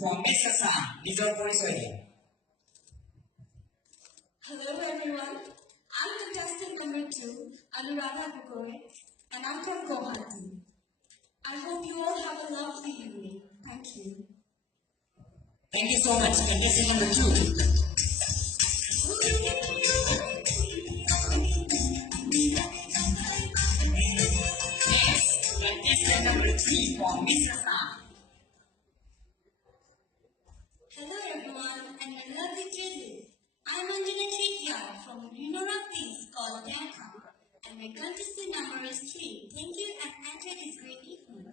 from Mr. Sam. Nizar Porisoide. Hello everyone. I'm contestant number 2, Anuradha Gogoi, and I'm from Guwahati. I hope you all have a lovely evening. Thank you. Thank you so much. Contestant number 2. Next, contestant number 3 from Mr. Sam. Hello everyone, and a lovely evening. I'm Anjana Chetia from University College Dhaka, and my contestant number is 3. Thank you and enjoy this great evening.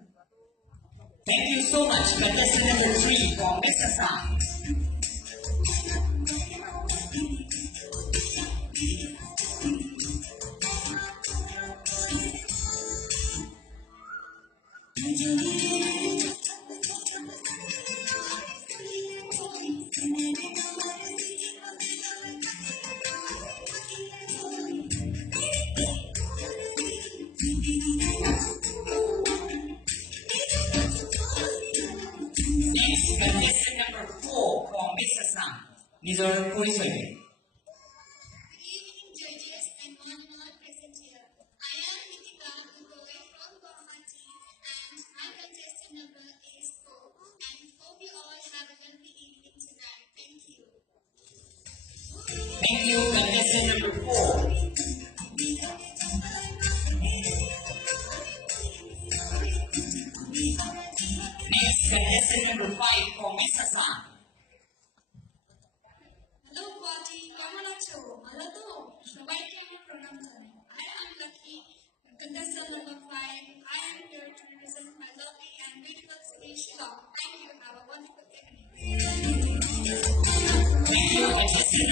Thank you so much. Contestant number 3 from Mr. Sam. Next, contestant number 4 from Mr. Sam. Nizar Porisoide. Good evening, judges and one and all present here. I am Nitika Gogoi from Guwahati, and my contestant number is 4. And hope you all have a lovely evening tonight. Thank you. Thank you, contestant number 4. Next, contestant number 5 from Mr. Sam. Hello, party. Come on, show. Hello, সবাই কেমন প্রণাম জানাই. I am Lucky, contestant number 5. I am here to represent my lovely and beautiful city, Shillong. Thank you. Have a wonderful evening. Thank you, contestant